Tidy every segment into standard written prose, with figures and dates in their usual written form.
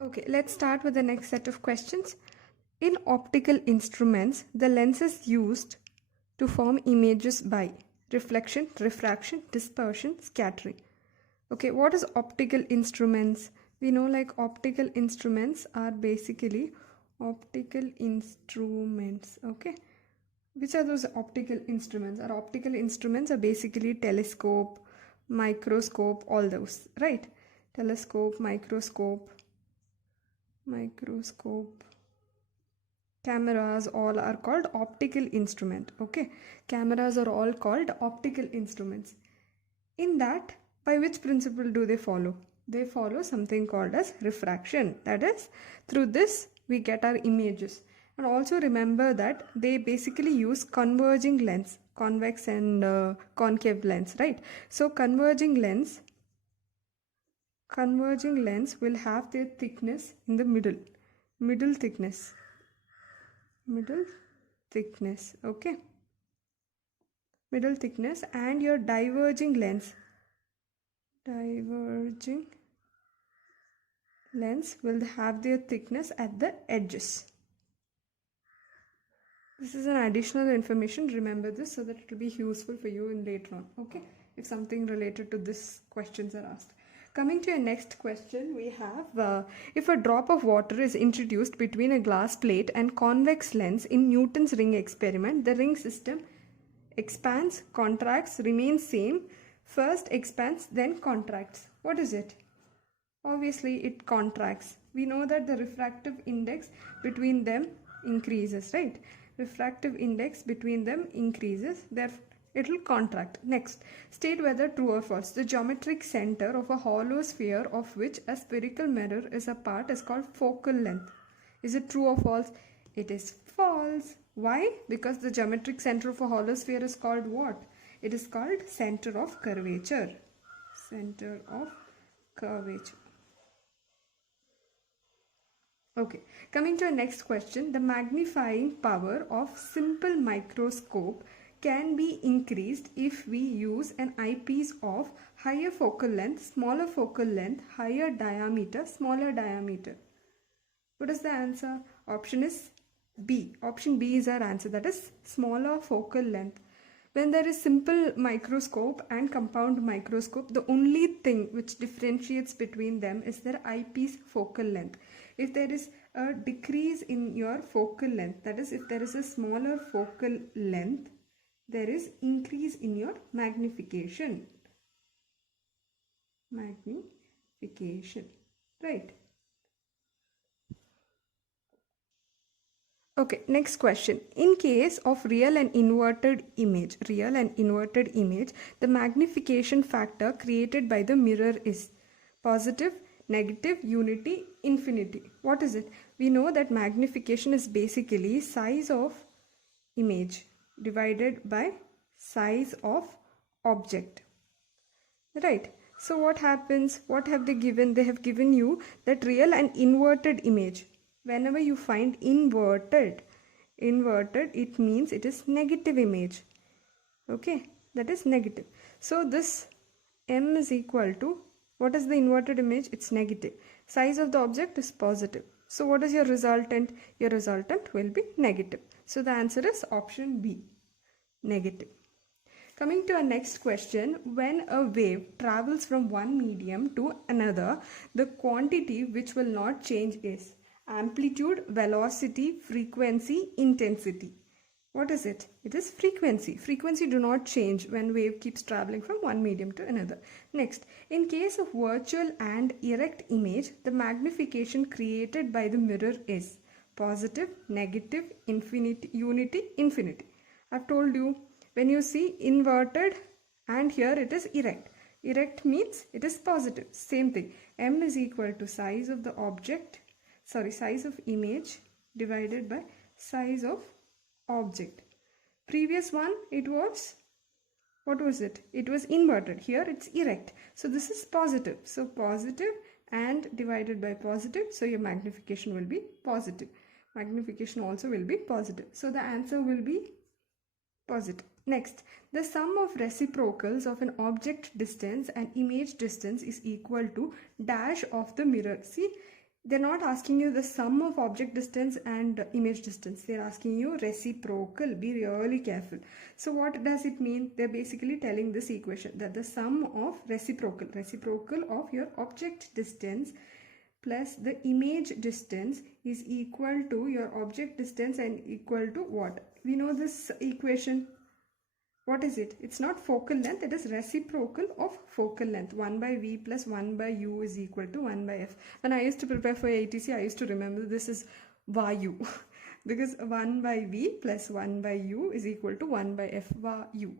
Okay, let's start with the next set of questions. In optical instruments, the lens is used to form images by reflection, refraction, dispersion, scattering. Okay, what is optical instruments? We know like optical instruments are basically optical instruments. Okay, which are those optical instruments? Our optical instruments are basically telescope, microscope, all those, right? Telescope, microscope, cameras, all are called optical instrument. Okay, cameras are all called optical instruments. In that, by which principle do they follow? They follow something called as refraction. That is, through this we get our images. And also remember that they basically use converging lens, convex and concave lens, right? So converging lens will have their thickness in the middle thickness, okay, middle thickness, and your diverging lens will have their thickness at the edges. This is an additional information. Remember this so that it will be useful for you in later on, okay, if something related to this questions are asked. Coming to your next question, we have if a drop of water is introduced between a glass plate and convex lens in Newton's ring experiment, the ring system expands, contracts, remains same, first expands, then contracts. What is it? Obviously it contracts. We know that the refractive index between them increases, right? Refractive index between them increases, therefore it will contract. Next, state whether true or false. The geometric center of a hollow sphere of which a spherical mirror is a part is called focal length. Is it true or false? It is false. Why? Because the geometric center of a hollow sphere is called what? It is called center of curvature. Center of curvature. Okay, coming to our next question, the magnifying power of simple microscope can be increased if we use an eyepiece of higher focal length, smaller focal length, higher diameter, smaller diameter. What is the answer? Option is B. Option B is our answer, that is smaller focal length. When there is simple microscope and compound microscope, the only thing which differentiates between them is their eyepiece focal length. If there is a decrease in your focal length, that is if there is a smaller focal length, there is increase in your magnification. Right? Okay, next question. In case of real and inverted image, the magnification factor created by the mirror is positive, negative, unity, infinity. What is it? We know that magnification is basically size of image divided by size of object. Right? So what happens? What have they given? They have given you that real and inverted image. Whenever you find inverted, it means it is negative image. Okay, that is negative. So this M is equal to, what is the inverted image? It's negative. Size of the object is positive. So what is your resultant? Your resultant will be negative. So the answer is option B, negative. Coming to our next question, when a wave travels from one medium to another, the quantity which will not change is amplitude, velocity, frequency, intensity. What is it? It is frequency. Frequency do not change when wave keeps traveling from one medium to another. Next, in case of virtual and erect image, the magnification created by the mirror is positive, negative, infinity, unity, infinity. I've told you, when you see inverted and here it is erect. Erect means it is positive. Same thing. M is equal to size of the object, size of image divided by size of object. Previous one, it was, what was it? It was inverted. Here it's erect. So this is positive. So positive and divided by positive. So your magnification will be positive. Magnification also will be positive. So the answer will be positive. Next, the sum of reciprocals of an object distance and image distance is equal to dash of the mirror. See, They're not asking you the sum of object distance and image distance. They're asking you reciprocal. Be really careful. So what does it mean? They're basically telling this equation that the sum of reciprocal of your object distance plus the image distance is equal to your object distance and equal to what? We know this equation. What is it? It's not focal length, it is reciprocal of focal length. 1 by v plus 1 by u is equal to 1 by f. When I used to prepare for ATC, I used to remember this is vayu because 1 by v plus 1 by u is equal to 1 by f, vayu.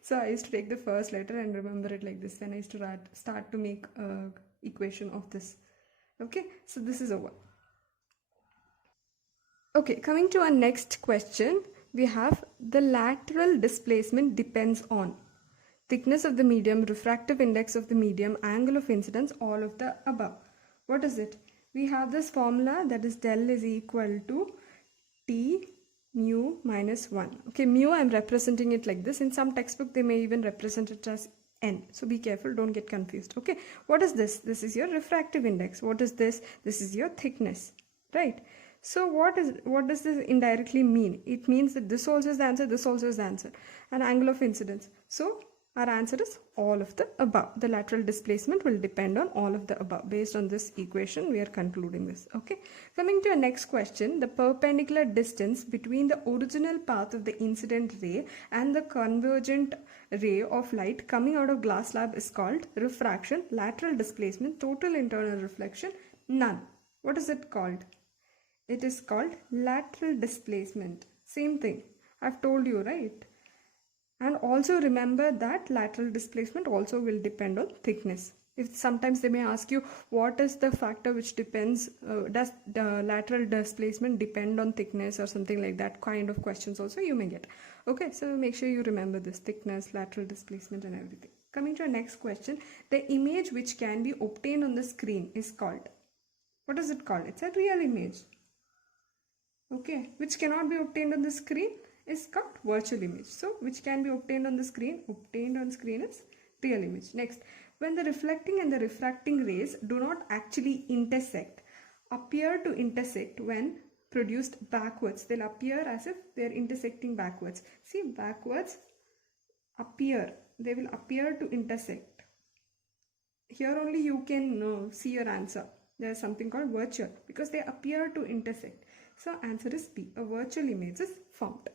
So I used to take the first letter and remember it like this when I used to start to make equation of this. Okay, so this is over. Okay, coming to our next question, we have the lateral displacement depends on thickness of the medium, refractive index of the medium, angle of incidence, all of the above. What is it? We have this formula that is del is equal to T mu minus 1. Okay, mu I'm representing it like this. In some textbook they may even represent it as n. So be careful, don't get confused. Okay, what is this? This is your refractive index. What is this? This is your thickness, right? So what does this indirectly mean? It means that this also is the answer, this also is the answer. An angle of incidence. So our answer is all of the above. The lateral displacement will depend on all of the above. Based on this equation, we are concluding this. Okay. Coming to our next question, the perpendicular distance between the original path of the incident ray and the convergent ray of light coming out of glass slab is called refraction, lateral displacement, total internal reflection, none. What is it called? It is called lateral displacement. Same thing. I've told you, right? And also remember that lateral displacement also will depend on thickness. If sometimes they may ask you what is the factor which depends, does the lateral displacement depend on thickness or something like that kind of questions also you may get. Okay, so make sure you remember this thickness, lateral displacement and everything. Coming to our next question, the image which can be obtained on the screen is called, what is it called? It's a real image. Okay, which cannot be obtained on the screen is called virtual image. So which can be obtained on the screen? Obtained on screen is real image. Next, when the reflecting and the refracting rays do not actually intersect, appear to intersect when produced backwards. They'll appear as if they're intersecting backwards. See, backwards appear. They will appear to intersect. Here only you can see your answer. There is something called virtual because they appear to intersect. So answer is B. A virtual image is formed.